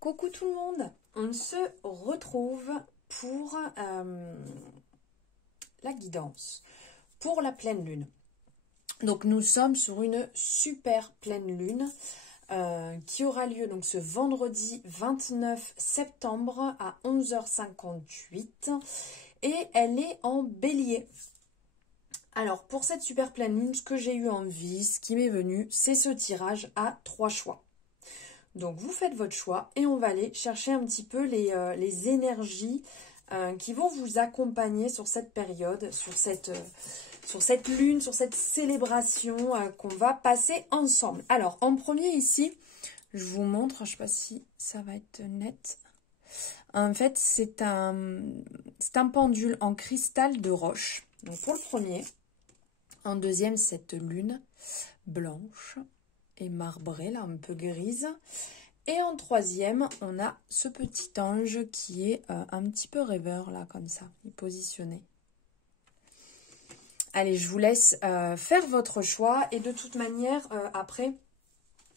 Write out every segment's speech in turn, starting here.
Coucou tout le monde, on se retrouve pour la guidance, pour la pleine lune. Donc nous sommes sur une super pleine lune qui aura lieu donc ce vendredi 29 septembre à 11h58 et elle est en bélier. Alors pour cette super pleine lune, ce que j'ai eu envie, ce qui m'est venu, c'est ce tirage à 3 choix. Donc vous faites votre choix et on va aller chercher un petit peu les énergies qui vont vous accompagner sur cette période, sur cette lune, sur cette célébration qu'on va passer ensemble. Alors en premier ici, je vous montre, je ne sais pas si ça va être net. En fait c'est un pendule en cristal de roche. Donc pour le premier, en deuxième cette lune blanche et marbrée, là un peu grise. Et en troisième, on a ce petit ange qui est un petit peu rêveur, là, comme ça, il est positionné. Allez, je vous laisse faire votre choix. Et de toute manière, après,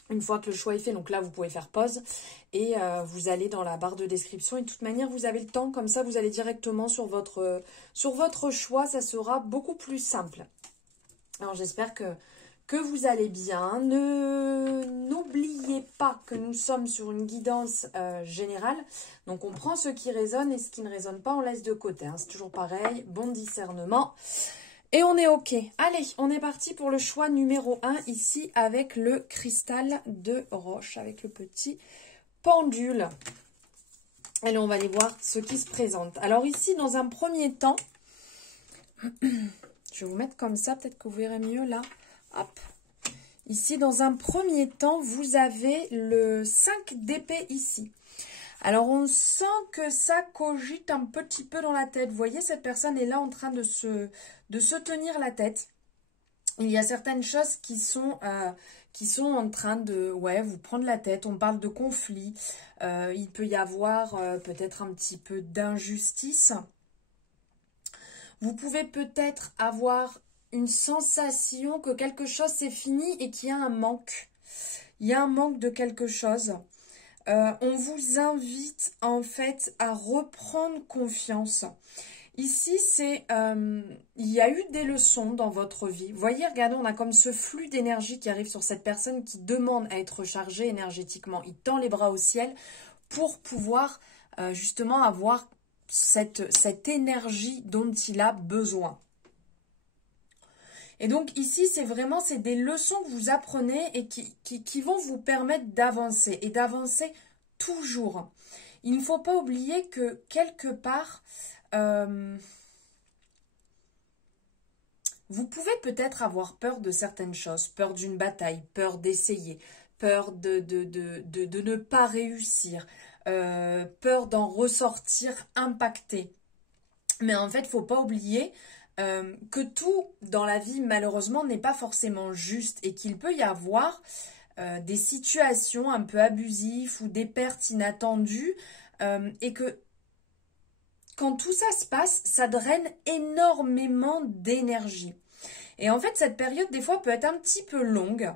une fois que le choix est fait, donc là, vous pouvez faire pause. Et vous allez dans la barre de description. Et de toute manière, vous avez le temps, comme ça, vous allez directement sur votre choix. Ça sera beaucoup plus simple. Alors, j'espère que vous allez bien. N'oubliez pas que nous sommes sur une guidance générale. Donc, on prend ce qui résonne et ce qui ne résonne pas, on laisse de côté. Hein. C'est toujours pareil. Bon discernement. Et on est OK. Allez, on est parti pour le choix numéro 1 ici avec le cristal de roche, avec le petit pendule. Allez, on va aller voir ce qui se présente. Alors ici, dans un premier temps, je vais vous mettre comme ça, peut-être que vous verrez mieux là. Hop. Ici, dans un premier temps, vous avez le 5 d'épée ici. Alors, on sent que ça cogite un petit peu dans la tête. Vous voyez, cette personne est là en train de se tenir la tête. Il y a certaines choses qui sont en train de vous prendre la tête. On parle de conflit. Il peut y avoir peut-être un petit peu d'injustice. Vous pouvez peut-être avoir une sensation que quelque chose c'est fini et qu'il y a un manque. Il y a un manque de quelque chose. On vous invite en fait à reprendre confiance. Ici, il y a eu des leçons dans votre vie. Vous voyez, regardez, on a comme ce flux d'énergie qui arrive sur cette personne qui demande à être chargée énergétiquement. Il tend les bras au ciel pour pouvoir justement avoir cette énergie dont il a besoin. Et donc ici, c'est des leçons que vous apprenez et qui vont vous permettre d'avancer et d'avancer toujours. Il ne faut pas oublier que quelque part, vous pouvez peut-être avoir peur de certaines choses, peur d'une bataille, peur d'essayer, peur de ne pas réussir, peur d'en ressortir impacté. Mais en fait, il ne faut pas oublier que tout dans la vie, malheureusement, n'est pas forcément juste et qu'il peut y avoir des situations un peu abusives ou des pertes inattendues et que quand tout ça se passe, ça draine énormément d'énergie. Et en fait, cette période, des fois, peut être un petit peu longue.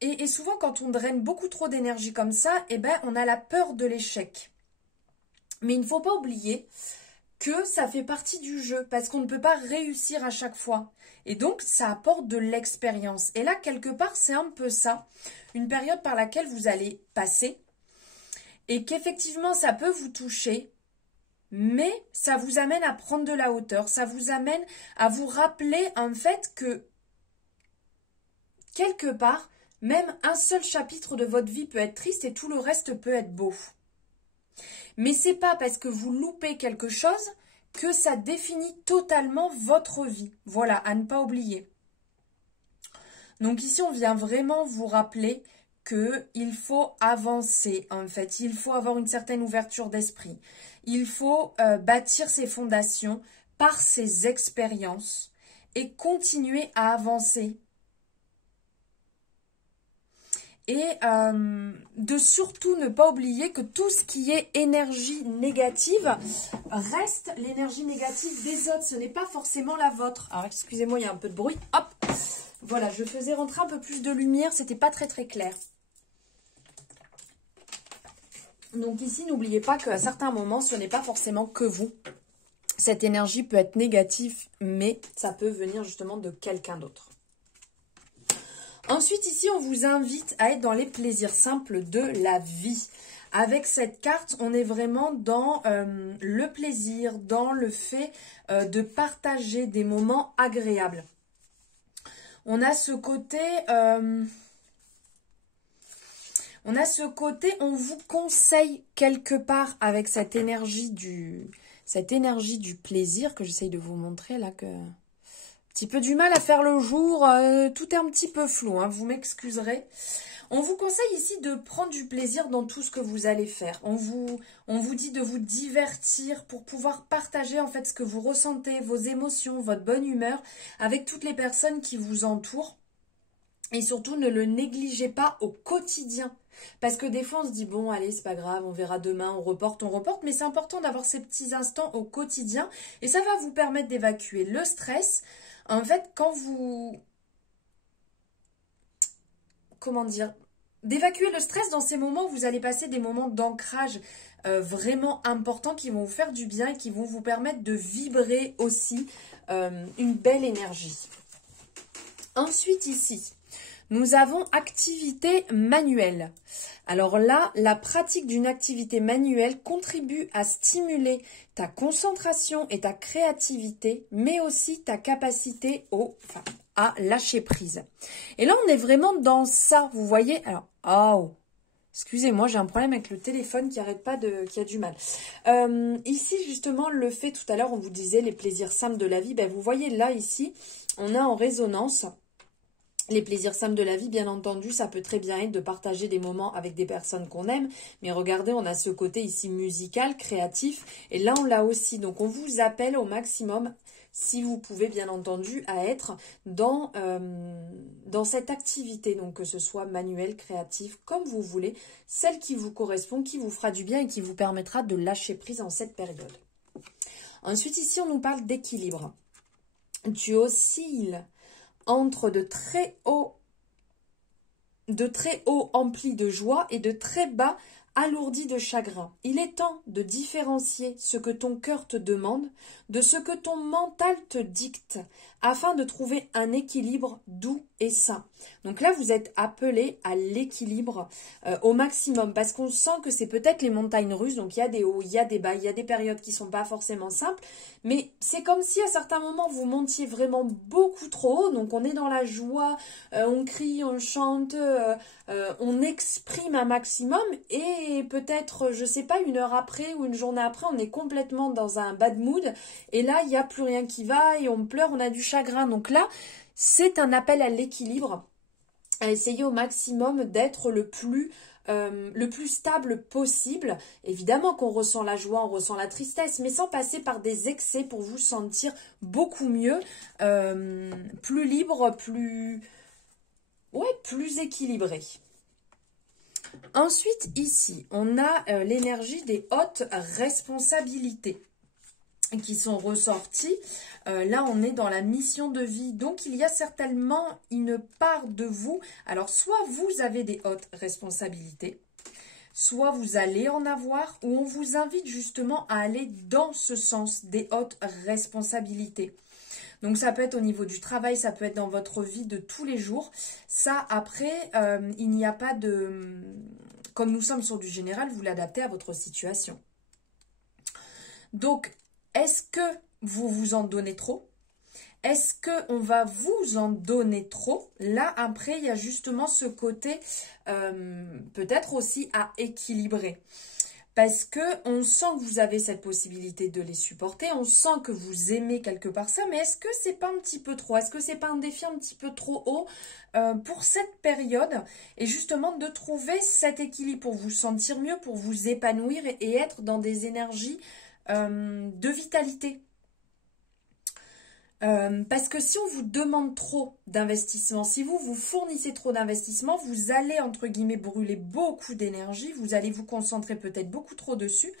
Et souvent, quand on draine beaucoup trop d'énergie comme ça, on a la peur de l'échec. Mais il ne faut pas oublier que ça fait partie du jeu, parce qu'on ne peut pas réussir à chaque fois. Et donc, ça apporte de l'expérience. Et là, quelque part, c'est un peu ça. Une période par laquelle vous allez passer, et qu'effectivement, ça peut vous toucher, mais ça vous amène à prendre de la hauteur, ça vous amène à vous rappeler, en fait, que quelque part, même un seul chapitre de votre vie peut être triste et tout le reste peut être beau. Mais c'est pas parce que vous loupez quelque chose que ça définit totalement votre vie. Voilà, à ne pas oublier. Donc ici, on vient vraiment vous rappeler qu'il faut avancer, en fait. Il faut avoir une certaine ouverture d'esprit. Il faut bâtir ses fondations par ses expériences et continuer à avancer. Et de surtout ne pas oublier que tout ce qui est énergie négative reste l'énergie négative des autres. Ce n'est pas forcément la vôtre. Alors, excusez-moi, il y a un peu de bruit. Hop, voilà, je faisais rentrer un peu plus de lumière. C'était pas très très clair. Donc ici, n'oubliez pas qu'à certains moments, ce n'est pas forcément que vous. Cette énergie peut être négative, mais ça peut venir justement de quelqu'un d'autre. Ensuite, ici, on vous invite à être dans les plaisirs simples de la vie. Avec cette carte, on est vraiment dans le plaisir, dans le fait de partager des moments agréables. On a ce côté... on vous conseille quelque part avec cette énergie du plaisir que j'essaye de vous montrer là, que petit peu du mal à faire le jour, tout est un petit peu flou, hein, vous m'excuserez. On vous conseille ici de prendre du plaisir dans tout ce que vous allez faire. On vous dit de vous divertir pour pouvoir partager en fait ce que vous ressentez, vos émotions, votre bonne humeur avec toutes les personnes qui vous entourent. Et surtout, ne le négligez pas au quotidien. Parce que des fois, on se dit, bon, allez, c'est pas grave, on verra demain, on reporte. Mais c'est important d'avoir ces petits instants au quotidien. Et ça va vous permettre d'évacuer le stress. En fait, quand vous... Comment dire? D'évacuer le stress dans ces moments où vous allez passer des moments d'ancrage vraiment importants qui vont vous faire du bien et qui vont vous permettre de vibrer aussi une belle énergie. Ensuite, ici... Nous avons activité manuelle. Alors là, la pratique d'une activité manuelle contribue à stimuler ta concentration et ta créativité, mais aussi ta capacité à lâcher prise. Et là, on est vraiment dans ça, vous voyez. Alors, oh, excusez-moi, j'ai un problème avec le téléphone qui a du mal. Ici, justement, le fait, tout à l'heure, on vous disait les plaisirs simples de la vie. Ben, vous voyez là, ici, on a en résonance... Les plaisirs simples de la vie, bien entendu, ça peut très bien être de partager des moments avec des personnes qu'on aime. Mais regardez, on a ce côté ici musical, créatif. Et là, on l'a aussi. Donc, on vous appelle au maximum, si vous pouvez, bien entendu, à être dans cette activité. Donc, que ce soit manuel, créatif, comme vous voulez. Celle qui vous correspond, qui vous fera du bien et qui vous permettra de lâcher prise en cette période. Ensuite, ici, on nous parle d'équilibre. Tu oscilles entre de très hauts emplis de joie et de très bas alourdis de chagrin. Il est temps de différencier ce que ton cœur te demande de ce que ton mental te dicte, afin de trouver un équilibre doux et sain. Donc là, vous êtes appelé à l'équilibre au maximum, parce qu'on sent que c'est peut-être les montagnes russes, donc il y a des hauts, il y a des bas, il y a des périodes qui ne sont pas forcément simples, mais c'est comme si à certains moments, vous montiez vraiment beaucoup trop haut, donc on est dans la joie, on crie, on chante, on exprime un maximum, et peut-être, je sais pas, une heure après ou une journée après, on est complètement dans un bad mood, et là, il n'y a plus rien qui va, et on pleure, on a du chagrin. Donc là, c'est un appel à l'équilibre, à essayer au maximum d'être le plus stable possible. Évidemment qu'on ressent la joie, on ressent la tristesse, mais sans passer par des excès pour vous sentir beaucoup mieux, plus libre, plus équilibré. Ensuite, ici, on a l'énergie des hautes responsabilités qui sont ressorties. Là, on est dans la mission de vie. Donc, il y a certainement une part de vous. Alors, soit vous avez des hautes responsabilités, soit vous allez en avoir, ou on vous invite justement à aller dans ce sens des hautes responsabilités. Donc, ça peut être au niveau du travail, ça peut être dans votre vie de tous les jours. Ça, après, il n'y a pas de... Comme nous sommes sur du général, vous l'adaptez à votre situation. Donc, est-ce que vous vous en donnez trop? Est-ce qu'on va vous en donner trop? Là, après, il y a justement ce côté peut-être aussi à équilibrer. Parce qu'on sent que vous avez cette possibilité de les supporter, on sent que vous aimez quelque part ça, mais est-ce que c'est pas un petit peu trop? Est-ce que c'est pas un défi un petit peu trop haut pour cette période? Et justement, de trouver cet équilibre pour vous sentir mieux, pour vous épanouir et être dans des énergies de vitalité. Parce que si on vous demande trop d'investissement, si vous fournissez trop d'investissement, vous allez, entre guillemets, brûler beaucoup d'énergie, vous allez vous concentrer peut-être beaucoup trop dessus,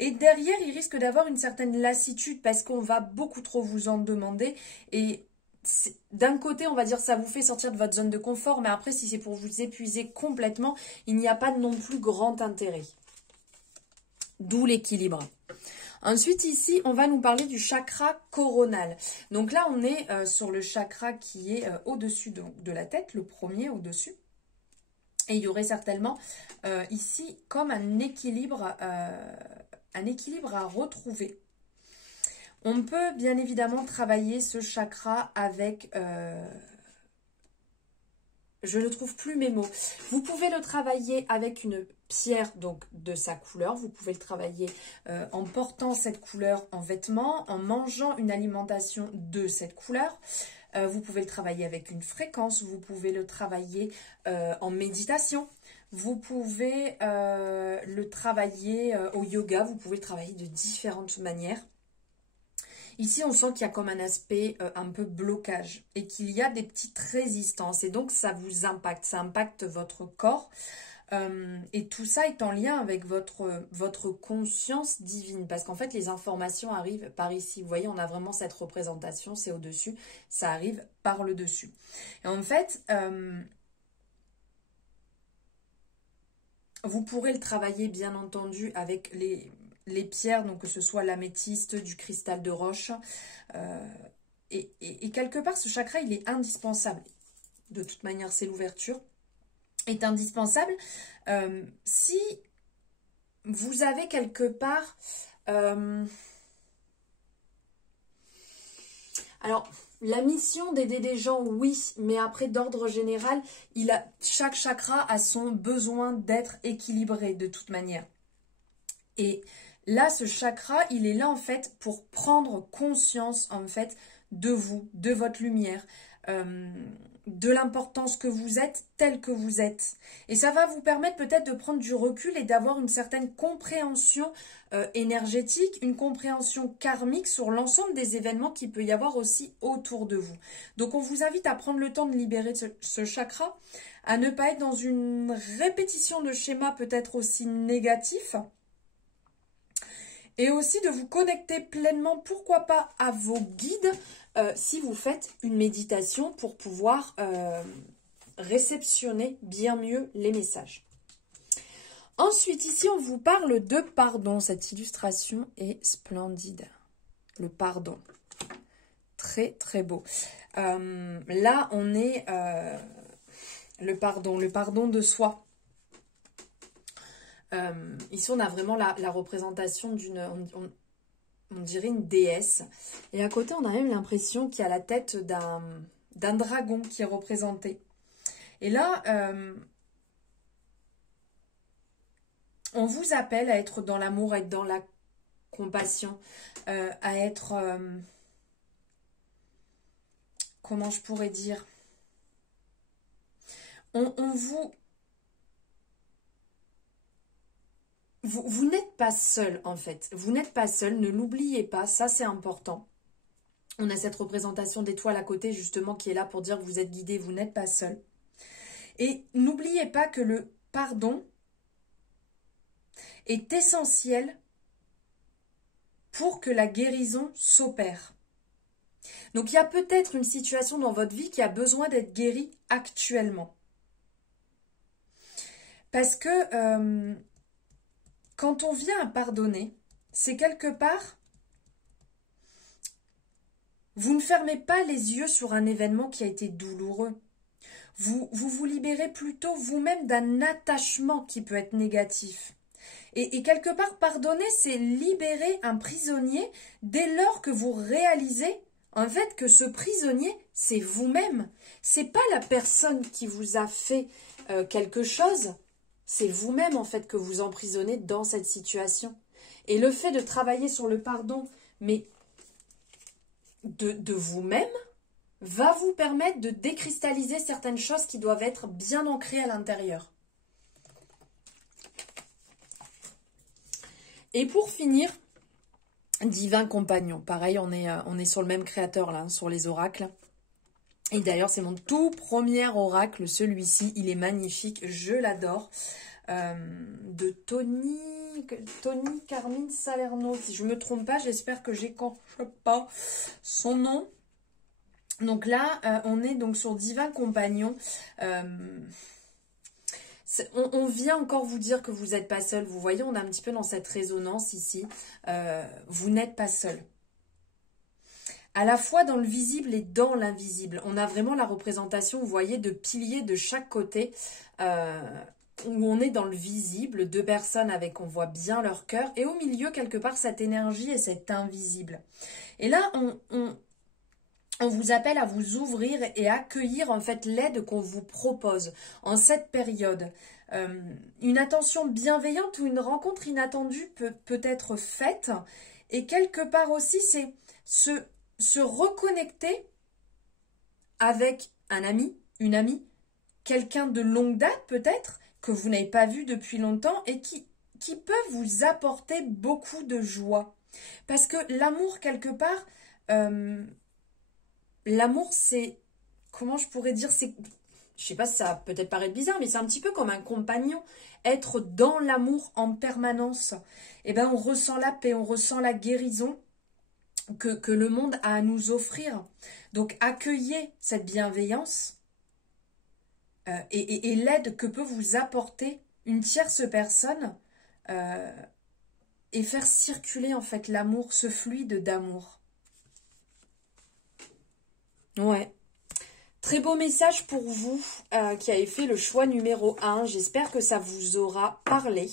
et derrière, il risque d'avoir une certaine lassitude parce qu'on va beaucoup trop vous en demander, et d'un côté, on va dire, ça vous fait sortir de votre zone de confort, mais après, si c'est pour vous épuiser complètement, il n'y a pas non plus grand intérêt. d'où l'équilibre. Ensuite, ici, on va nous parler du chakra coronal. Donc là, on est sur le chakra qui est au-dessus de la tête, le premier au-dessus. Et il y aurait certainement ici comme un équilibre à retrouver. On peut bien évidemment travailler ce chakra avec... je ne trouve plus mes mots. Vous pouvez le travailler avec une pierre donc de sa couleur. Vous pouvez le travailler en portant cette couleur en vêtements, en mangeant une alimentation de cette couleur. Vous pouvez le travailler avec une fréquence. Vous pouvez le travailler en méditation. Vous pouvez le travailler au yoga. Vous pouvez le travailler de différentes manières. Ici, on sent qu'il y a comme un aspect un peu blocage et qu'il y a des petites résistances. Et donc, ça vous impacte. Ça impacte votre corps. Et tout ça est en lien avec votre conscience divine. Parce qu'en fait, les informations arrivent par ici. Vous voyez, on a vraiment cette représentation. C'est au-dessus. Ça arrive par le dessus. Et en fait, vous pourrez le travailler, bien entendu, avec les pierres, donc que ce soit l'améthyste, du cristal de roche. Et quelque part, ce chakra, il est indispensable. De toute manière, c'est l'ouverture. Est indispensable. Si vous avez quelque part... alors, la mission d'aider des gens, oui, mais après, d'ordre général, chaque chakra a son besoin d'être équilibré de toute manière. Et là, ce chakra, il est là en fait pour prendre conscience en fait de vous, de votre lumière, de l'importance que vous êtes tel que vous êtes. Et ça va vous permettre peut-être de prendre du recul et d'avoir une certaine compréhension énergétique, une compréhension karmique sur l'ensemble des événements qu'il peut y avoir aussi autour de vous. Donc on vous invite à prendre le temps de libérer ce chakra, à ne pas être dans une répétition de schémas peut-être aussi négatifs. Et aussi de vous connecter pleinement, pourquoi pas, à vos guides si vous faites une méditation pour pouvoir réceptionner bien mieux les messages. Ensuite, ici, on vous parle de pardon. Cette illustration est splendide. Le pardon. Très, très beau. Là, on est le pardon de soi. Ici, on a vraiment la représentation d'une, on dirait une déesse. Et à côté, on a même l'impression qu'il y a la tête d'un dragon qui est représenté. Et là, on vous appelle à être dans l'amour, à être dans la compassion, à être... comment je pourrais dire, Vous n'êtes pas seul en fait, vous n'êtes pas seul, ne l'oubliez pas, ça c'est important. On a cette représentation d'étoile à côté justement qui est là pour dire que vous êtes guidé, vous n'êtes pas seul. Et n'oubliez pas que le pardon est essentiel pour que la guérison s'opère. Donc il y a peut-être une situation dans votre vie qui a besoin d'être guérie actuellement. Parce que... quand on vient à pardonner, c'est quelque part, vous ne fermez pas les yeux sur un événement qui a été douloureux. Vous libérez plutôt vous-même d'un attachement qui peut être négatif. Et quelque part, pardonner, c'est libérer un prisonnier dès lors que vous réalisez en fait que ce prisonnier, c'est vous-même. C'est pas la personne qui vous a fait quelque chose. C'est vous-même en fait que vous emprisonnez dans cette situation. Et le fait de travailler sur le pardon, mais de vous-même, va vous permettre de décristalliser certaines choses qui doivent être bien ancrées à l'intérieur. Et pour finir, divin compagnon. Pareil, on est sur le même créateur là, sur les oracles. Et d'ailleurs, c'est mon tout premier oracle, celui-ci. Il est magnifique, je l'adore. De Tony Carmine Salerno. Si je ne me trompe pas, j'espère que j'écorche pas son nom. Donc là, on est donc sur Divin Compagnon. On vient encore vous dire que vous n'êtes pas seul. Vous voyez, on est un petit peu dans cette résonance ici. Vous n'êtes pas seul. À la fois dans le visible et dans l'invisible. On a vraiment la représentation, vous voyez, de piliers de chaque côté, où on est dans le visible, deux personnes avec, on voit bien leur cœur, et au milieu, quelque part, cette énergie et cet invisible. Et là, on vous appelle à vous ouvrir et accueillir en fait l'aide qu'on vous propose en cette période. Une attention bienveillante ou une rencontre inattendue peut être faite. Et quelque part aussi, c'est se reconnecter avec un ami, une amie, quelqu'un de longue date peut-être, que vous n'avez pas vu depuis longtemps et qui peut vous apporter beaucoup de joie. Parce que l'amour, quelque part, l'amour, c'est, comment je pourrais dire, c'est, je sais pas si ça va peut-être paraître bizarre, mais c'est un petit peu comme un compagnon. Être dans l'amour en permanence, eh ben, on ressent la paix, on ressent la guérison que le monde a à nous offrir. Donc, accueillez cette bienveillance et l'aide que peut vous apporter une tierce personne et faire circuler en fait l'amour, ce fluide d'amour. Ouais. Très beau message pour vous qui avez fait le choix numéro 1. J'espère que ça vous aura parlé.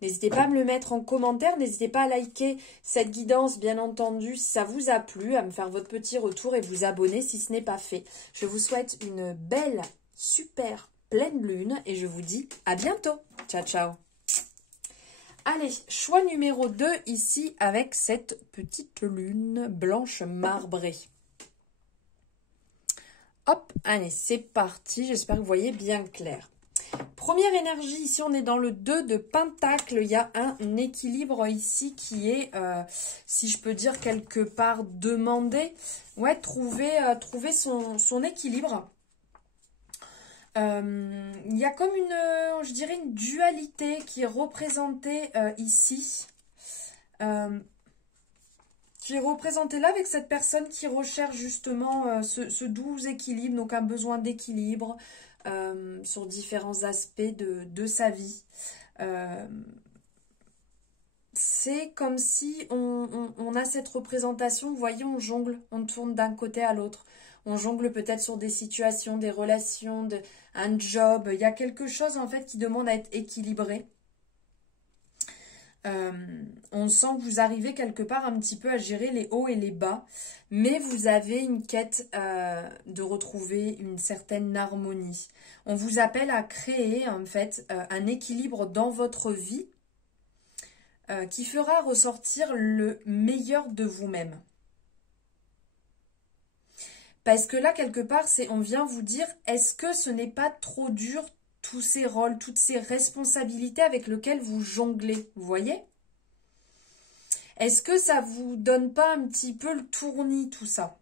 N'hésitez pas à me le mettre en commentaire. N'hésitez pas à liker cette guidance, bien entendu, si ça vous a plu, à me faire votre petit retour et vous abonner si ce n'est pas fait. Je vous souhaite une belle, super pleine lune et je vous dis à bientôt. Ciao, ciao. Allez, choix numéro 2 ici avec cette petite lune blanche marbrée. Hop, allez, c'est parti. J'espère que vous voyez bien clair. Première énergie, ici, on est dans le 2 de Pentacle. Il y a un équilibre ici qui est, si je peux dire quelque part, demandé. Ouais, trouver son équilibre. Il y a comme une, je dirais, une dualité qui est représentée ici. Qui est représenté là avec cette personne qui recherche justement ce doux équilibre, donc un besoin d'équilibre sur différents aspects de sa vie. C'est comme si on a cette représentation, vous voyez, on jongle, on tourne d'un côté à l'autre. On jongle peut-être sur des situations, des relations, un job. Il y a quelque chose en fait qui demande à être équilibré. On sent que vous arrivez quelque part un petit peu à gérer les hauts et les bas, mais vous avez une quête de retrouver une certaine harmonie. On vous appelle à créer en fait un équilibre dans votre vie qui fera ressortir le meilleur de vous-même. Parce que là, quelque part, on vient vous dire, est-ce que ce n'est pas trop dur tous ces rôles, toutes ces responsabilités avec lesquelles vous jonglez, vous voyez? Est-ce que ça vous donne pas un petit peu le tournis, tout ça?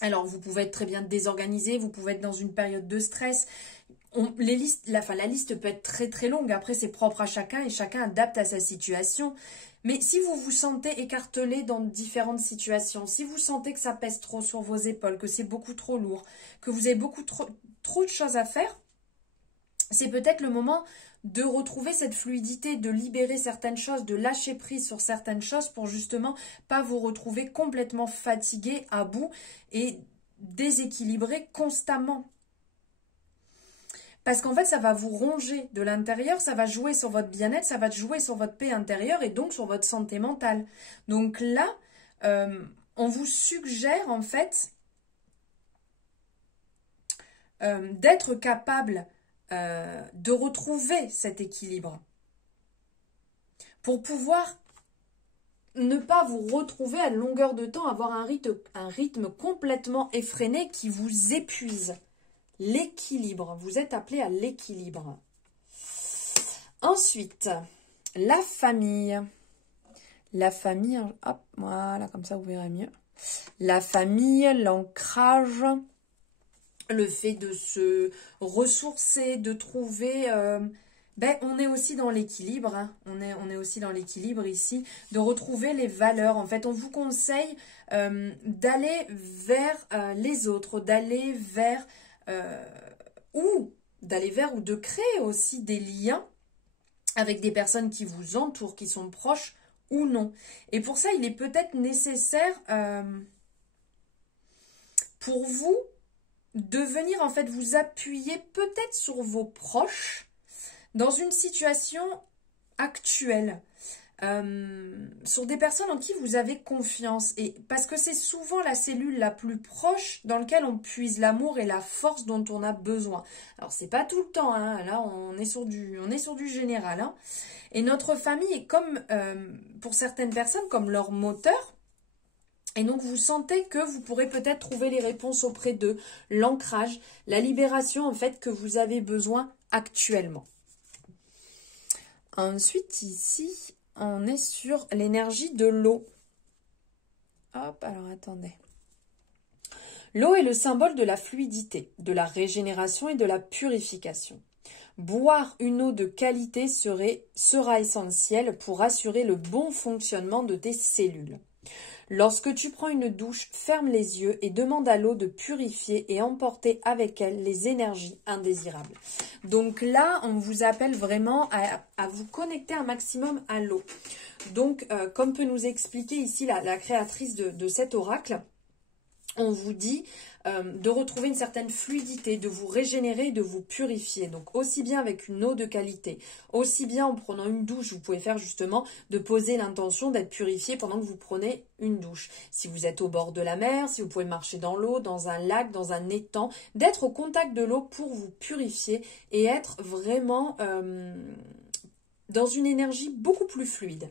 Alors, vous pouvez être très bien désorganisé, vous pouvez être dans une période de stress. La liste peut être très très longue, après c'est propre à chacun et chacun adapte à sa situation. Mais si vous vous sentez écartelé dans différentes situations, si vous sentez que ça pèse trop sur vos épaules, que c'est beaucoup trop lourd, que vous avez beaucoup trop de choses à faire, c'est peut-être le moment de retrouver cette fluidité, de libérer certaines choses, de lâcher prise sur certaines choses pour justement pas vous retrouver complètement fatigué, à bout et déséquilibré constamment. Parce qu'en fait, ça va vous ronger de l'intérieur, ça va jouer sur votre bien-être, ça va jouer sur votre paix intérieure et donc sur votre santé mentale. Donc là, on vous suggère en fait d'être capable de retrouver cet équilibre pour pouvoir ne pas vous retrouver à longueur de temps, avoir un rythme complètement effréné qui vous épuise. L'équilibre, vous êtes appelé à l'équilibre. Ensuite, la famille. La famille, hop, voilà, comme ça vous verrez mieux. La famille, l'ancrage, le fait de se ressourcer, de trouver... on est aussi dans l'équilibre, hein. On est aussi dans l'équilibre ici, de retrouver les valeurs. En fait, on vous conseille d'aller vers les autres, d'aller vers... ou d'aller vers ou de créer aussi des liens avec des personnes qui vous entourent, qui sont proches ou non. Et pour ça, il est peut-être nécessaire pour vous de venir en fait vous appuyer peut-être sur vos proches dans une situation actuelle. Sur des personnes en qui vous avez confiance, et parce que c'est souvent la cellule la plus proche dans laquelle on puise l'amour et la force dont on a besoin. Alors c'est pas tout le temps, hein, là on est sur du général, hein. Et notre famille est comme pour certaines personnes comme leur moteur. Et donc vous sentez que vous pourrez peut-être trouver les réponses auprès d'eux, l'ancrage, la libération en fait que vous avez besoin actuellement. Ensuite ici, on est sur l'énergie de l'eau. Hop, alors attendez. L'eau est le symbole de la fluidité, de la régénération et de la purification. Boire une eau de qualité sera essentiel pour assurer le bon fonctionnement de tes cellules. Lorsque tu prends une douche, ferme les yeux et demande à l'eau de purifier et emporter avec elle les énergies indésirables. Donc là, on vous appelle vraiment à vous connecter un maximum à l'eau. Donc, comme peut nous expliquer ici la créatrice de cet oracle, on vous dit de retrouver une certaine fluidité, de vous régénérer et de vous purifier. Donc aussi bien avec une eau de qualité, aussi bien en prenant une douche, vous pouvez faire justement de poser l'intention d'être purifié pendant que vous prenez une douche. Si vous êtes au bord de la mer, si vous pouvez marcher dans l'eau, dans un lac, dans un étang, d'être au contact de l'eau pour vous purifier et être vraiment dans une énergie beaucoup plus fluide.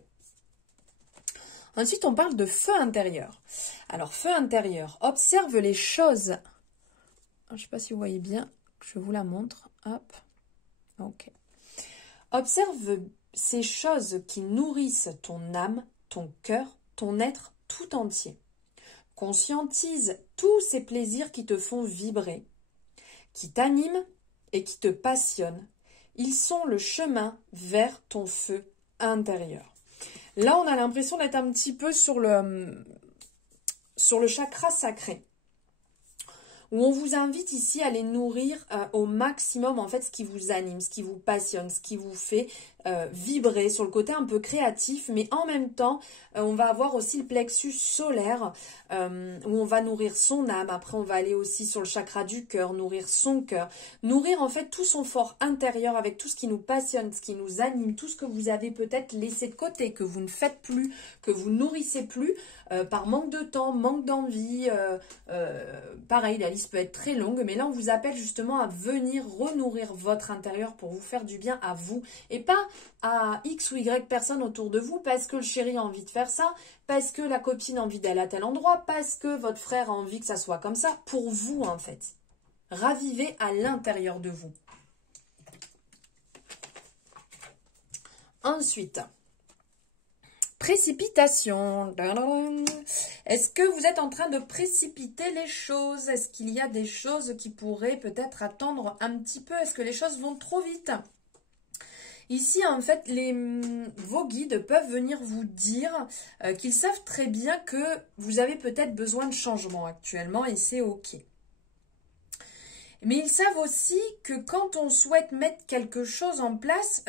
Ensuite, on parle de feu intérieur. Alors, feu intérieur, observe les choses. Je ne sais pas si vous voyez bien, je vous la montre. Hop, ok. Observe ces choses qui nourrissent ton âme, ton cœur, ton être tout entier. Conscientise tous ces plaisirs qui te font vibrer, qui t'animent et qui te passionnent. Ils sont le chemin vers ton feu intérieur. Là, on a l'impression d'être un petit peu sur le chakra sacré, où on vous invite ici à les nourrir au maximum, en fait, ce qui vous anime, ce qui vous passionne, ce qui vous fait vibrer sur le côté un peu créatif, mais en même temps, on va avoir aussi le plexus solaire, où on va nourrir son âme. Après, on va aller aussi sur le chakra du cœur, nourrir son cœur, nourrir en fait tout son fort intérieur avec tout ce qui nous passionne, ce qui nous anime, tout ce que vous avez peut-être laissé de côté, que vous ne faites plus, que vous nourrissez plus, par manque de temps, manque d'envie. Pareil, la liste peut être très longue, mais là, on vous appelle justement à venir renourrir votre intérieur pour vous faire du bien à vous, et pas à X ou Y personnes autour de vous, parce que le chéri a envie de faire ça, parce que la copine a envie d'aller à tel endroit, parce que votre frère a envie que ça soit comme ça, pour vous en fait. Ravivez à l'intérieur de vous. Ensuite, précipitation. Est-ce que vous êtes en train de précipiter les choses? Est-ce qu'il y a des choses qui pourraient peut-être attendre un petit peu? Est-ce que les choses vont trop vite? Ici, en fait, vos guides peuvent venir vous dire qu'ils savent très bien que vous avez peut-être besoin de changement actuellement et c'est OK. Mais ils savent aussi que quand on souhaite mettre quelque chose en place,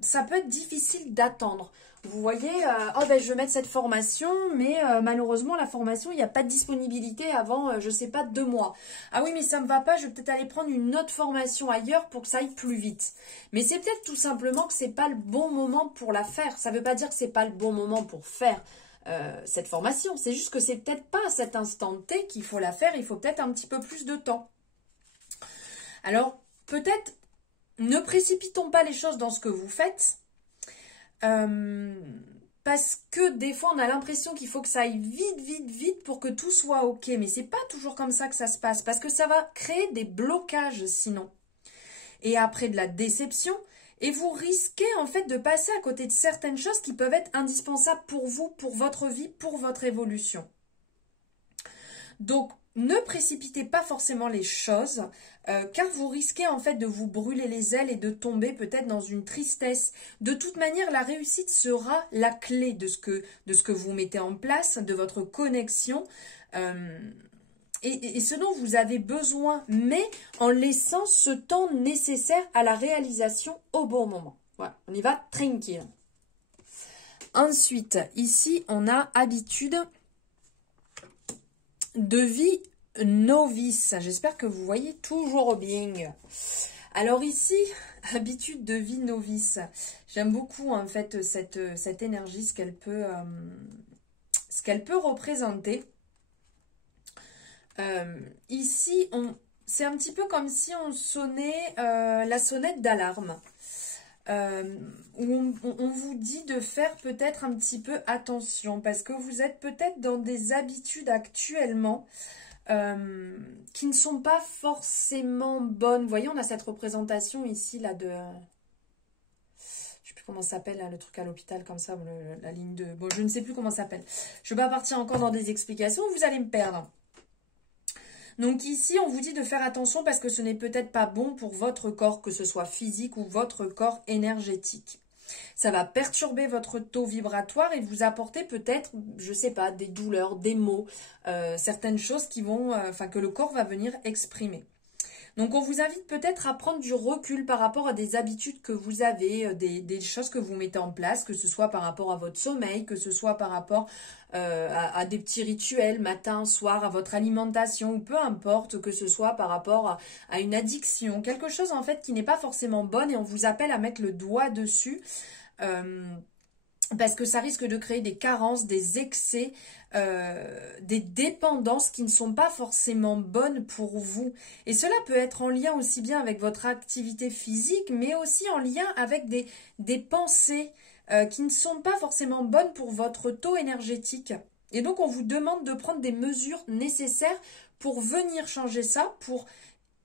ça peut être difficile d'attendre. Vous voyez, oh ben je vais mettre cette formation, mais malheureusement la formation, il n'y a pas de disponibilité avant, je ne sais pas, 2 mois. Ah oui, mais ça ne me va pas, je vais peut-être aller prendre une autre formation ailleurs pour que ça aille plus vite. Mais c'est peut-être tout simplement que ce n'est pas le bon moment pour la faire. Ça ne veut pas dire que ce n'est pas le bon moment pour faire cette formation. C'est juste que c'est peut-être pas à cet instant T qu'il faut la faire, il faut peut-être un petit peu plus de temps. Alors, peut-être, ne précipitons pas les choses dans ce que vous faites, parce que des fois, on a l'impression qu'il faut que ça aille vite, vite, vite pour que tout soit OK. Mais c'est pas toujours comme ça que ça se passe, parce que ça va créer des blocages sinon. Et après de la déception, et vous risquez en fait de passer à côté de certaines choses qui peuvent être indispensables pour vous, pour votre vie, pour votre évolution. Donc, ne précipitez pas forcément les choses, car vous risquez en fait de vous brûler les ailes et de tomber peut-être dans une tristesse. De toute manière, la réussite sera la clé de ce que vous mettez en place, de votre connexion. et ce dont vous avez besoin, mais en laissant ce temps nécessaire à la réalisation au bon moment. Voilà, on y va tranquille. Ensuite, ici, on a habitude de vie novice. J'espère que vous voyez toujours bien. Alors ici, habitude de vie novice. J'aime beaucoup en fait cette énergie, ce qu'elle peut représenter. Ici, c'est un petit peu comme si on sonnait la sonnette d'alarme. Où on vous dit de faire peut-être un petit peu attention parce que vous êtes peut-être dans des habitudes actuellement qui ne sont pas forcément bonnes. Vous voyez, on a cette représentation ici là de... je sais plus comment ça s'appelle là, le truc à l'hôpital comme ça, la ligne de... Bon, je ne sais plus comment ça s'appelle. Je ne vais pas partir encore dans des explications, vous allez me perdre. Donc ici, on vous dit de faire attention parce que ce n'est peut-être pas bon pour votre corps, que ce soit physique ou votre corps énergétique. Ça va perturber votre taux vibratoire et vous apporter peut-être, je sais pas, des douleurs, des maux, certaines choses qui vont, que le corps va venir exprimer. Donc on vous invite peut-être à prendre du recul par rapport à des habitudes que vous avez, des choses que vous mettez en place, que ce soit par rapport à votre sommeil, que ce soit par rapport à des petits rituels, matin, soir, à votre alimentation, ou peu importe, que ce soit par rapport à une addiction, quelque chose en fait qui n'est pas forcément bonne et on vous appelle à mettre le doigt dessus. Parce que ça risque de créer des carences, des excès, des dépendances qui ne sont pas forcément bonnes pour vous. Et cela peut être en lien aussi bien avec votre activité physique, mais aussi en lien avec des pensées qui ne sont pas forcément bonnes pour votre taux énergétique. Et donc on vous demande de prendre des mesures nécessaires pour venir changer ça, pour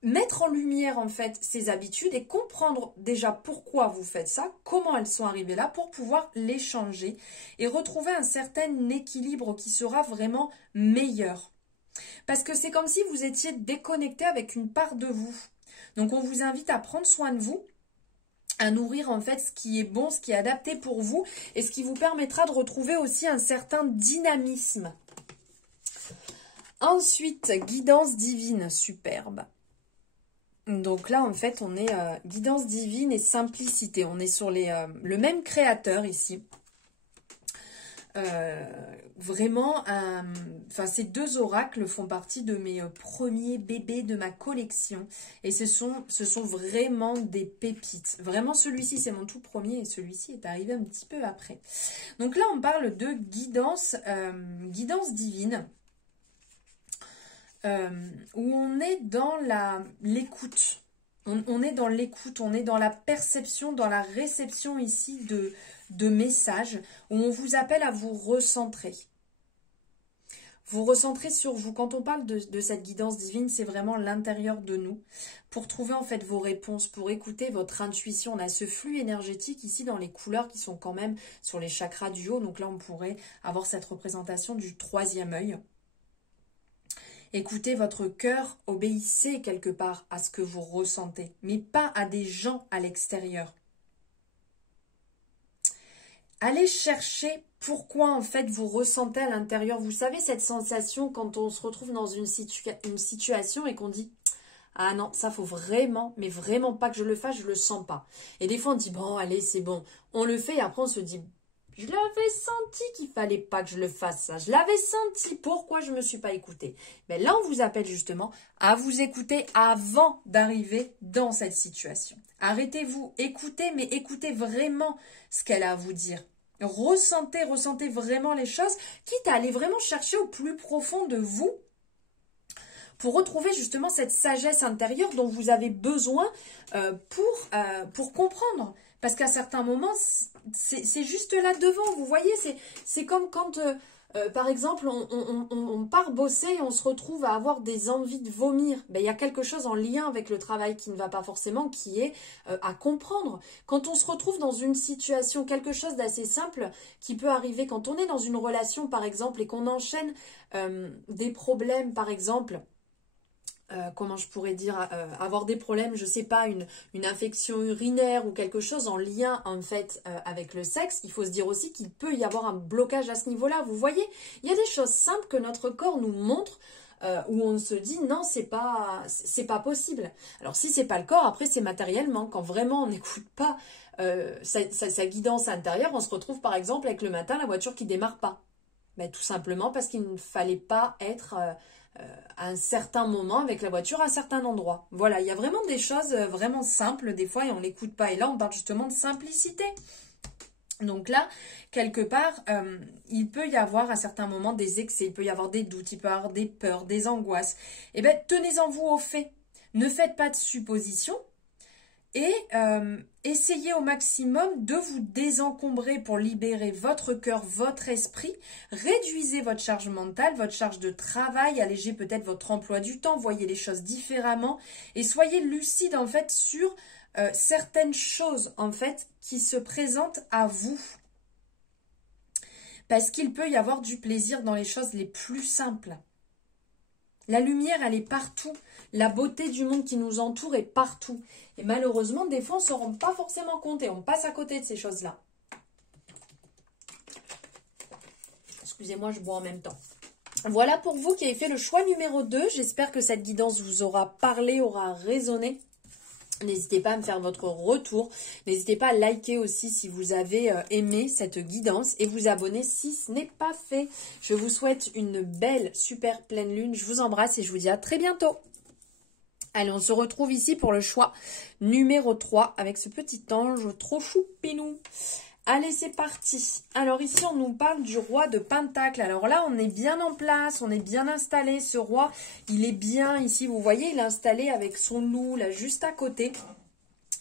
mettre en lumière en fait ces habitudes et comprendre déjà pourquoi vous faites ça, comment elles sont arrivées là pour pouvoir les changer et retrouver un certain équilibre qui sera vraiment meilleur. Parce que c'est comme si vous étiez déconnecté avec une part de vous. Donc on vous invite à prendre soin de vous, à nourrir en fait ce qui est bon, ce qui est adapté pour vous et ce qui vous permettra de retrouver aussi un certain dynamisme. Ensuite, guidance divine, superbe. Donc là, en fait, on est guidance divine et simplicité. On est sur le même créateur ici. Vraiment, ces deux oracles font partie de mes premiers bébés de ma collection. Et ce sont vraiment des pépites. Vraiment, celui-ci, c'est mon tout premier et celui-ci est arrivé un petit peu après. Donc là, on parle de guidance divine. Où on est dans l'écoute. On est dans l'écoute, on est dans la perception, dans la réception ici de messages, où on vous appelle à vous recentrer. Vous recentrer sur vous. Quand on parle de cette guidance divine, c'est vraiment l'intérieur de nous. Pour trouver en fait vos réponses, pour écouter votre intuition. On a ce flux énergétique ici dans les couleurs qui sont quand même sur les chakras du haut. Donc là, on pourrait avoir cette représentation du troisième œil. Écoutez votre cœur, obéissez quelque part à ce que vous ressentez, mais pas à des gens à l'extérieur. Allez chercher pourquoi en fait vous ressentez à l'intérieur. Vous savez cette sensation quand on se retrouve dans une situation et qu'on dit « Ah non, ça faut vraiment, mais vraiment pas que je le fasse, je le sens pas. » Et des fois on dit « Bon, allez, c'est bon. » On le fait et après on se dit « Je l'avais senti qu'il fallait pas que je le fasse ça. Je l'avais senti. Pourquoi je me suis pas écoutée? » Mais là, on vous appelle justement à vous écouter avant d'arriver dans cette situation. Arrêtez-vous, écoutez, mais écoutez vraiment ce qu'elle a à vous dire. Ressentez vraiment les choses, quitte à aller vraiment chercher au plus profond de vous pour retrouver justement cette sagesse intérieure dont vous avez besoin pour comprendre. Parce qu'à certains moments, c'est juste là devant, vous voyez, c'est comme quand, par exemple, on part bosser et on se retrouve à avoir des envies de vomir. Ben, il y a quelque chose en lien avec le travail qui ne va pas forcément, qui est à comprendre. Quand on se retrouve dans une situation, quelque chose d'assez simple qui peut arriver quand on est dans une relation, par exemple, et qu'on enchaîne des problèmes, par exemple... comment je pourrais dire, avoir des problèmes, je sais pas, une infection urinaire ou quelque chose en lien en fait avec le sexe, il faut se dire aussi qu'il peut y avoir un blocage à ce niveau-là. Vous voyez, il y a des choses simples que notre corps nous montre où on se dit non, c'est pas possible. Alors si c'est pas le corps, après c'est matériellement, quand vraiment on n'écoute pas sa guidance intérieure, on se retrouve par exemple avec le matin la voiture qui démarre pas. Ben, tout simplement parce qu'il ne fallait pas être à un certain moment avec la voiture à un certain endroit. Voilà, il y a vraiment des choses vraiment simples des fois et on l'écoute pas. Et là on parle justement de simplicité. Donc là, quelque part, il peut y avoir à certains moments des excès, il peut y avoir des doutes, il peut y avoir des peurs, des angoisses. Eh bien, tenez-en vous aux faits. Ne faites pas de suppositions et essayez au maximum de vous désencombrer pour libérer votre cœur, votre esprit. Réduisez votre charge mentale, votre charge de travail, allégez peut-être votre emploi du temps, voyez les choses différemment et soyez lucide en fait sur certaines choses en fait qui se présentent à vous. Parce qu'il peut y avoir du plaisir dans les choses les plus simples. La lumière, elle est partout. La beauté du monde qui nous entoure est partout. Et malheureusement, des fois, on ne se rend pas forcément compte et on passe à côté de ces choses-là. Excusez-moi, je bois en même temps. Voilà pour vous qui avez fait le choix numéro 2. J'espère que cette guidance vous aura parlé, aura résonné. N'hésitez pas à me faire votre retour. N'hésitez pas à liker aussi si vous avez aimé cette guidance et vous abonner si ce n'est pas fait. Je vous souhaite une belle, super pleine lune. Je vous embrasse et je vous dis à très bientôt. Allez, on se retrouve ici pour le choix numéro 3 avec ce petit ange trop choupinou. Allez, c'est parti. Alors ici, on nous parle du roi de Pentacle. Alors là, on est bien en place, on est bien installé. Ce roi, il est bien ici. Vous voyez, il est installé avec son loup là juste à côté.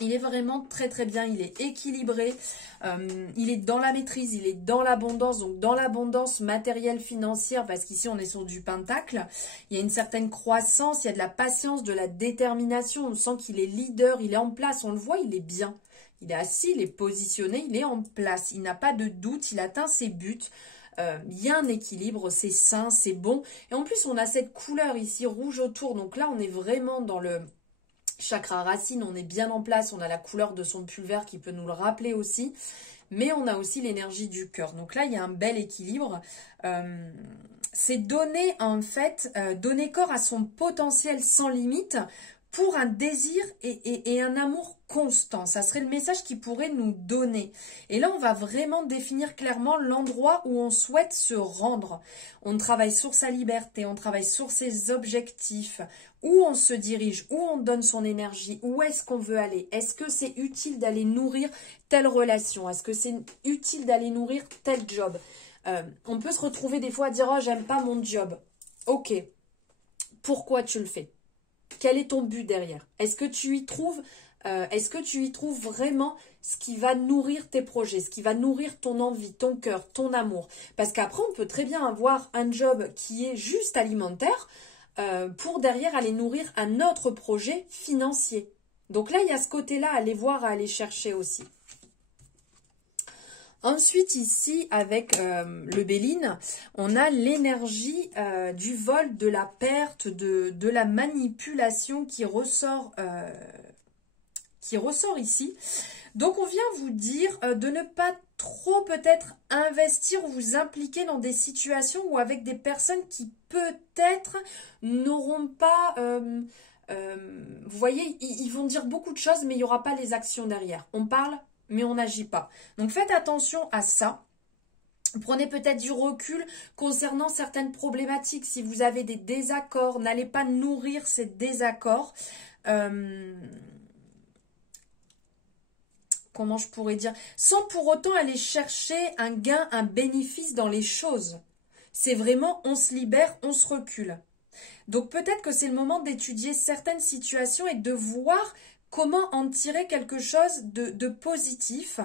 Il est vraiment très très bien, il est équilibré, il est dans la maîtrise, il est dans l'abondance, donc dans l'abondance matérielle financière, parce qu'ici on est sur du pentacle, il y a une certaine croissance, il y a de la patience, de la détermination, on sent qu'il est leader, il est en place, on le voit, il est bien. Il est assis, il est positionné, il est en place, il n'a pas de doute, il atteint ses buts. Il y a un équilibre, c'est sain, c'est bon. Et en plus, on a cette couleur ici rouge autour, donc là on est vraiment dans le chakra racine, on est bien en place, on a la couleur de son pulvaire qui peut nous le rappeler aussi, mais on a aussi l'énergie du cœur. Donc là, il y a un bel équilibre. C'est donner en fait, donner corps à son potentiel sans limite pour un désir et un amour constant. Ça serait le message qu'il pourrait nous donner. Et là, on va vraiment définir clairement l'endroit où on souhaite se rendre. On travaille sur sa liberté, on travaille sur ses objectifs, où on se dirige, où on donne son énergie, où est-ce qu'on veut aller. Est-ce que c'est utile d'aller nourrir telle relation? Est-ce que c'est utile d'aller nourrir tel job? On peut se retrouver des fois à dire « Oh, j'aime pas mon job ». Ok, pourquoi tu le fais? Quel est ton but derrière? Est-ce que tu y trouves vraiment ce qui va nourrir tes projets, ce qui va nourrir ton envie, ton cœur, ton amour? Parce qu'après, on peut très bien avoir un job qui est juste alimentaire pour derrière aller nourrir un autre projet financier. Donc là, il y a ce côté-là à aller voir, à aller chercher aussi. Ensuite, ici, avec le Béline, on a l'énergie du vol, de la perte, de la manipulation qui ressort ici. Donc, on vient vous dire de ne pas trop peut-être investir ou vous impliquer dans des situations ou avec des personnes qui peut-être n'auront pas... vous voyez, ils vont dire beaucoup de choses, mais il n'y aura pas les actions derrière. On parle, mais on n'agit pas. Donc faites attention à ça. Prenez peut-être du recul concernant certaines problématiques. Si vous avez des désaccords, n'allez pas nourrir ces désaccords. Comment je pourrais dire? Sans pour autant aller chercher un gain, un bénéfice dans les choses. C'est vraiment, on se libère, on se recule. Donc peut-être que c'est le moment d'étudier certaines situations et de voir comment en tirer quelque chose de positif.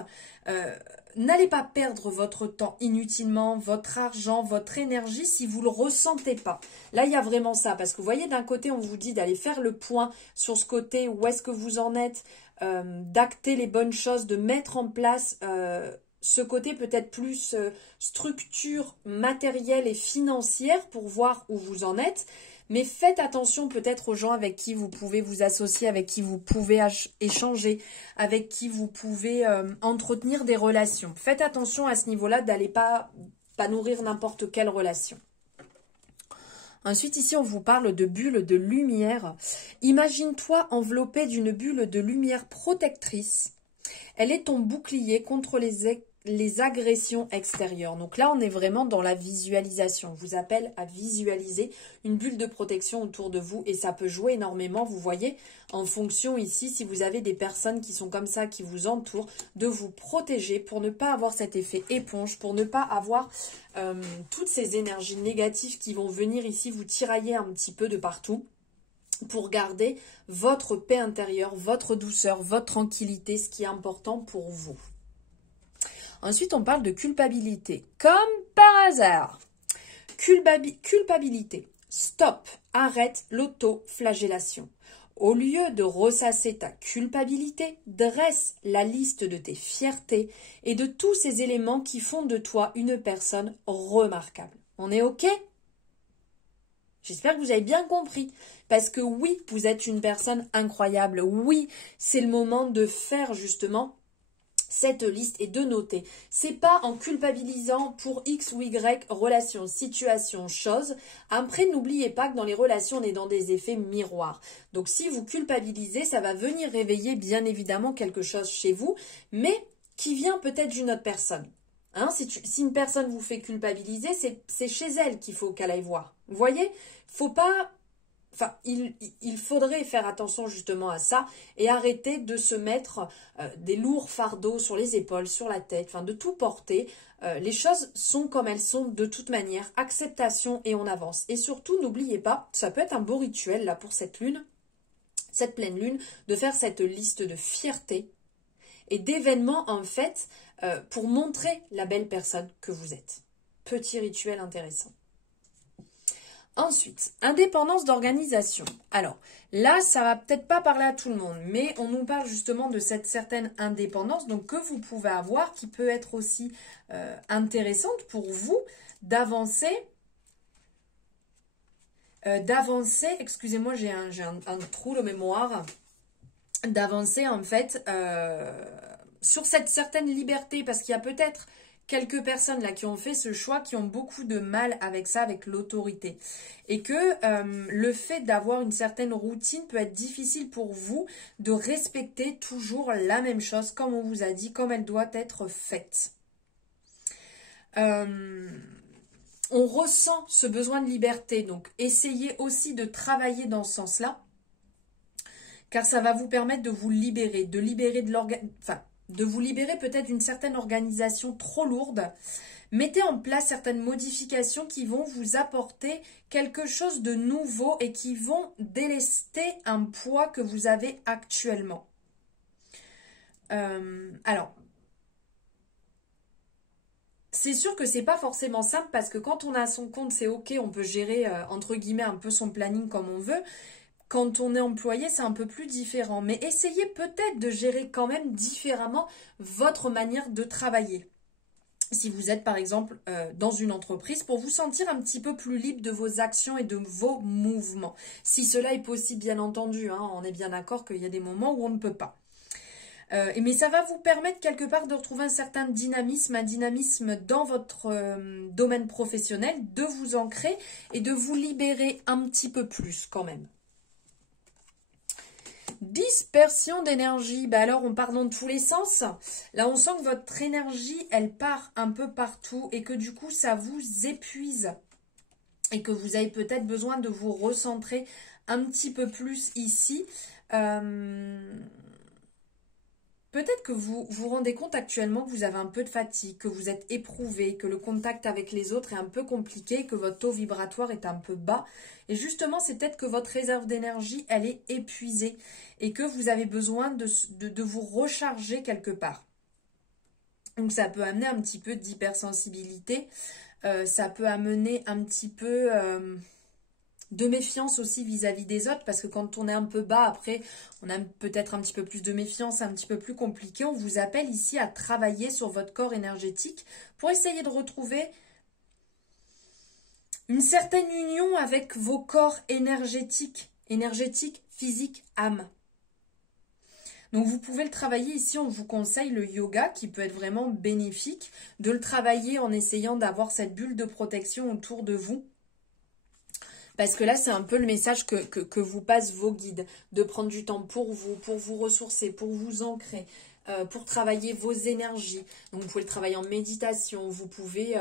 N'allez pas perdre votre temps inutilement, votre argent, votre énergie si vous ne le ressentez pas. Là, il y a vraiment ça. Parce que vous voyez, d'un côté, on vous dit d'aller faire le point sur ce côté, où est-ce que vous en êtes, d'acter les bonnes choses, de mettre en place ce côté peut-être plus structure matérielle et financière pour voir où vous en êtes. Mais faites attention peut-être aux gens avec qui vous pouvez vous associer, avec qui vous pouvez échanger, avec qui vous pouvez entretenir des relations. Faites attention à ce niveau-là d'aller pas nourrir n'importe quelle relation. Ensuite, ici, on vous parle de bulle de lumière. Imagine-toi enveloppé d'une bulle de lumière protectrice. Elle est ton bouclier contre les agressions extérieures. Donc là, on est vraiment dans la visualisation. Je vous appelle à visualiser une bulle de protection autour de vous et ça peut jouer énormément, vous voyez, en fonction ici, si vous avez des personnes qui sont comme ça, qui vous entourent, de vous protéger pour ne pas avoir cet effet éponge, pour ne pas avoir toutes ces énergies négatives qui vont venir ici vous tirailler un petit peu de partout, pour garder votre paix intérieure, votre douceur, votre tranquillité, ce qui est important pour vous. Ensuite, on parle de culpabilité. Comme par hasard. Culpabilité. Stop. Arrête l'auto-flagellation. Au lieu de ressasser ta culpabilité, dresse la liste de tes fiertés et de tous ces éléments qui font de toi une personne remarquable. On est OK ? J'espère que vous avez bien compris. Parce que oui, vous êtes une personne incroyable. Oui, c'est le moment de faire justement cette liste et de noter. C'est pas en culpabilisant pour X ou Y relation, situation, chose. Après, n'oubliez pas que dans les relations, on est dans des effets miroirs. Donc, si vous culpabilisez, ça va venir réveiller bien évidemment quelque chose chez vous, mais qui vient peut-être d'une autre personne. Hein, si une personne vous fait culpabiliser, c'est chez elle qu'il faut qu'elle aille voir. Vous voyez, faut pas... Enfin, il faudrait faire attention justement à ça et arrêter de se mettre des lourds fardeaux sur les épaules, sur la tête, enfin de tout porter. Les choses sont comme elles sont de toute manière, acceptation et on avance. Et surtout, n'oubliez pas, ça peut être un beau rituel là pour cette lune, cette pleine lune, de faire cette liste de fierté et d'événements en fait pour montrer la belle personne que vous êtes. Petit rituel intéressant. Ensuite, indépendance d'organisation. Alors, là, ça va peut-être pas parler à tout le monde, mais on nous parle justement de cette certaine indépendance donc que vous pouvez avoir, qui peut être aussi intéressante pour vous d'avancer. Excusez-moi, j'ai un trou de mémoire. D'avancer en fait sur cette certaine liberté, parce qu'il y a peut-être quelques personnes là qui ont fait ce choix, qui ont beaucoup de mal avec ça, avec l'autorité. Et que le fait d'avoir une certaine routine peut être difficile pour vous de respecter toujours la même chose, comme on vous a dit, comme elle doit être faite. On ressent ce besoin de liberté, donc essayez aussi de travailler dans ce sens-là, car ça va vous permettre de vous libérer, de vous libérer peut-être d'une certaine organisation trop lourde. Mettez en place certaines modifications qui vont vous apporter quelque chose de nouveau et qui vont délester un poids que vous avez actuellement. Alors, c'est sûr que c'est pas forcément simple parce que quand on a son compte, c'est ok, on peut gérer entre guillemets un peu son planning comme on veut. Quand on est employé, c'est un peu plus différent. Mais essayez peut-être de gérer quand même différemment votre manière de travailler. Si vous êtes par exemple dans une entreprise, pour vous sentir un petit peu plus libre de vos actions et de vos mouvements. Si cela est possible, bien entendu, hein, on est bien d'accord qu'il y a des moments où on ne peut pas. Mais ça va vous permettre quelque part de retrouver un certain dynamisme, un dynamisme dans votre domaine professionnel, de vous ancrer et de vous libérer un petit peu plus quand même. Dispersion d'énergie, alors on part dans tous les sens. Là on sent que votre énergie elle part un peu partout et que du coup ça vous épuise et que vous avez peut-être besoin de vous recentrer un petit peu plus ici. Peut-être que vous vous rendez compte actuellement que vous avez un peu de fatigue, que vous êtes éprouvé, que le contact avec les autres est un peu compliqué, que votre taux vibratoire est un peu bas. Et justement, c'est peut-être que votre réserve d'énergie, elle est épuisée et que vous avez besoin de vous recharger quelque part. Donc ça peut amener un petit peu d'hypersensibilité, ça peut amener un petit peu... de méfiance aussi vis-à-vis des autres, parce que quand on est un peu bas, après, on a peut-être un petit peu plus de méfiance, un petit peu plus compliqué. On vous appelle ici à travailler sur votre corps énergétique pour essayer de retrouver une certaine union avec vos corps énergétiques, physique, âme. Donc vous pouvez le travailler ici, on vous conseille le yoga qui peut être vraiment bénéfique, de le travailler en essayant d'avoir cette bulle de protection autour de vous. Parce que là, c'est un peu le message que vous passent vos guides, de prendre du temps pour vous ressourcer, pour vous ancrer, pour travailler vos énergies. Donc, vous pouvez le travailler en méditation, vous pouvez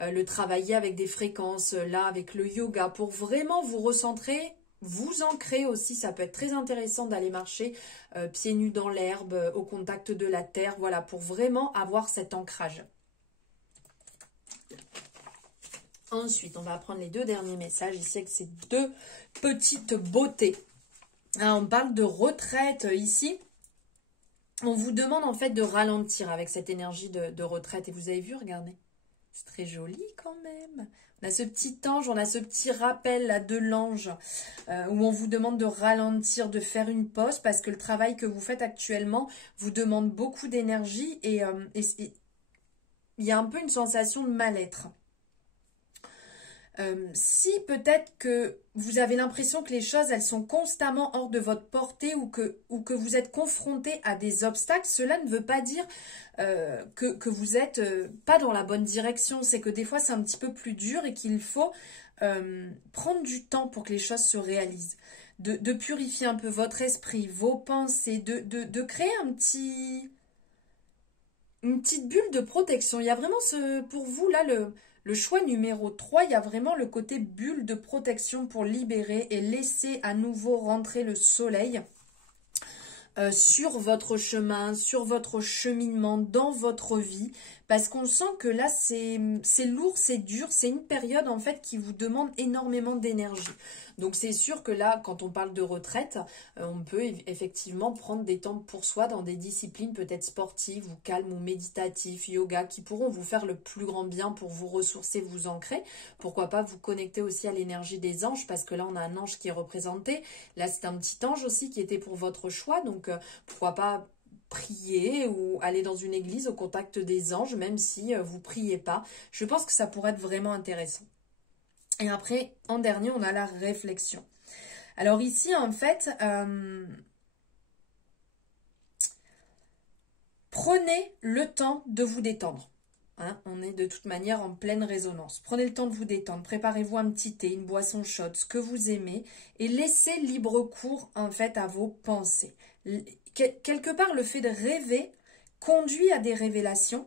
le travailler avec des fréquences, là, avec le yoga, pour vraiment vous recentrer, vous ancrer aussi. Ça peut être très intéressant d'aller marcher pieds nus dans l'herbe, au contact de la terre, voilà, pour vraiment avoir cet ancrage. Ensuite, on va prendre les 2 derniers messages ici avec ces 2 petites beautés. Alors, on parle de retraite ici. On vous demande en fait de ralentir avec cette énergie de retraite. Et vous avez vu, regardez, c'est très joli quand même. On a ce petit ange, on a ce petit rappel là de l'ange où on vous demande de ralentir, de faire une pause parce que le travail que vous faites actuellement vous demande beaucoup d'énergie et il y a un peu une sensation de mal-être. Si peut-être que vous avez l'impression que les choses elles sont constamment hors de votre portée ou que vous êtes confronté à des obstacles, cela ne veut pas dire que vous êtes pas dans la bonne direction. C'est que des fois c'est un petit peu plus dur et qu'il faut prendre du temps pour que les choses se réalisent. De purifier un peu votre esprit, vos pensées, de créer une petite bulle de protection. Il y a vraiment pour vous là le choix numéro 3, il y a vraiment le côté bulle de protection pour libérer et laisser à nouveau rentrer le soleil sur votre chemin, sur votre cheminement, dans votre vie. Parce qu'on sent que là, c'est lourd, c'est dur, c'est une période en fait qui vous demande énormément d'énergie. Donc c'est sûr que là, quand on parle de retraite, on peut effectivement prendre des temps pour soi dans des disciplines peut-être sportives ou calmes ou méditatives, yoga, qui pourront vous faire le plus grand bien pour vous ressourcer, vous ancrer. Pourquoi pas vous connecter aussi à l'énergie des anges, parce que là on a un ange qui est représenté. Là c'est un petit ange aussi qui était pour votre choix, donc pourquoi pas prier ou aller dans une église au contact des anges, même si vous priez pas. Je pense que ça pourrait être vraiment intéressant. Et après, en dernier, on a la réflexion. Alors ici, en fait, prenez le temps de vous détendre. Hein, on est de toute manière en pleine résonance. Prenez le temps de vous détendre. Préparez-vous un petit thé, une boisson chaude, ce que vous aimez. Et laissez libre cours, en fait, à vos pensées. Quelque part, le fait de rêver conduit à des révélations.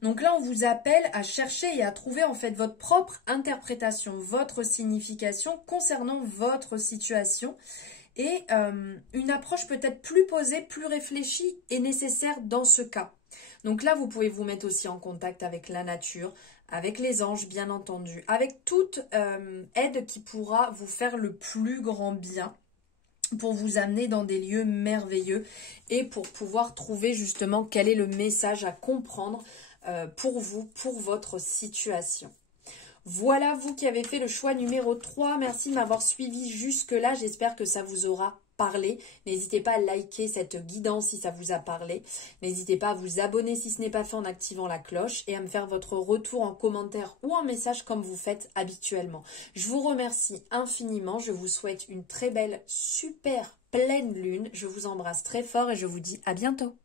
Donc là, on vous appelle à chercher et à trouver en fait votre propre interprétation, votre signification concernant votre situation. Et une approche peut-être plus posée, plus réfléchie est nécessaire dans ce cas. Donc là, vous pouvez vous mettre aussi en contact avec la nature, avec les anges bien entendu, avec toute aide qui pourra vous faire le plus grand bien pour vous amener dans des lieux merveilleux et pour pouvoir trouver justement quel est le message à comprendre pour vous, pour votre situation. Voilà, vous qui avez fait le choix numéro 3, merci de m'avoir suivi jusque-là, j'espère que ça vous aura parlé. N'hésitez pas à liker cette guidance si ça vous a parlé. N'hésitez pas à vous abonner si ce n'est pas fait en activant la cloche et à me faire votre retour en commentaire ou en message comme vous faites habituellement. Je vous remercie infiniment, je vous souhaite une très belle, super pleine lune. Je vous embrasse très fort et je vous dis à bientôt.